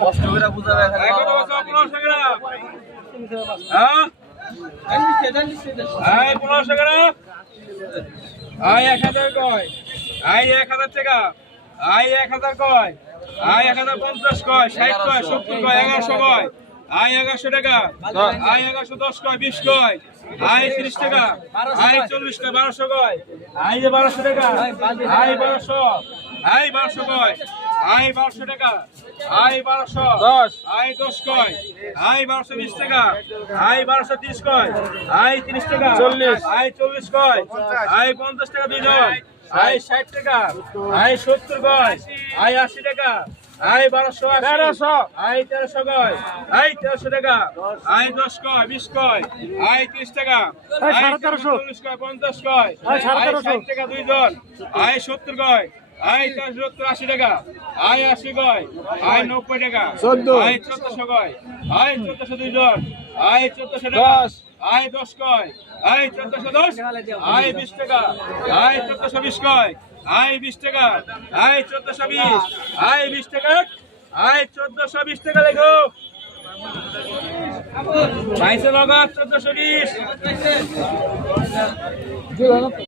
কষ্ট করে বুঝাবে আয় 1500 টাকা আয় 1000 কয় আয় 1000 টাকা আয় 1000 কয় আয় 1050 কয় 60 কয় 70 কয় 1100 কয় আয় 1100 টাকা আয় 1110 কয় 20 কয় আয় 30 টাকা আয় 40 কয় 1200 কয় আয় 1200 টাকা আয় 1200 আয় 1200 কয় আয় 1200 টাকা আয় 1200 10 আয় 10 কয় আয় 1220 টাকা আয় 1230 কয় আয় 30 টাকা 40 আয় 40 কয় আয় 50 টাকা দুইজন আয় 60 টাকা আয় 70 কয় আয় 80 টাকা আয় 1280 আয় 1300 কয় আয় 1300 টাকা আয় 10 কয় 20 কয় আয় 30 টাকা আয় 1350 কয় 50 কয় আয় 60 টাকা দুইজন আয় 70 কয় আয় 70 টাকা আয় 80 কয় আয় 90 টাকা আয় 1400 কয় আয় 1400 দুইজন আয় 1400 টাকা আয় 10 কয় আয় 1410 আয় 20 টাকা আয় 1420 কয় আয় 20 টাকা আয় 1420 আয় 20 টাকা আয় 1420 টাকা লেখো পাইছে লগা 1420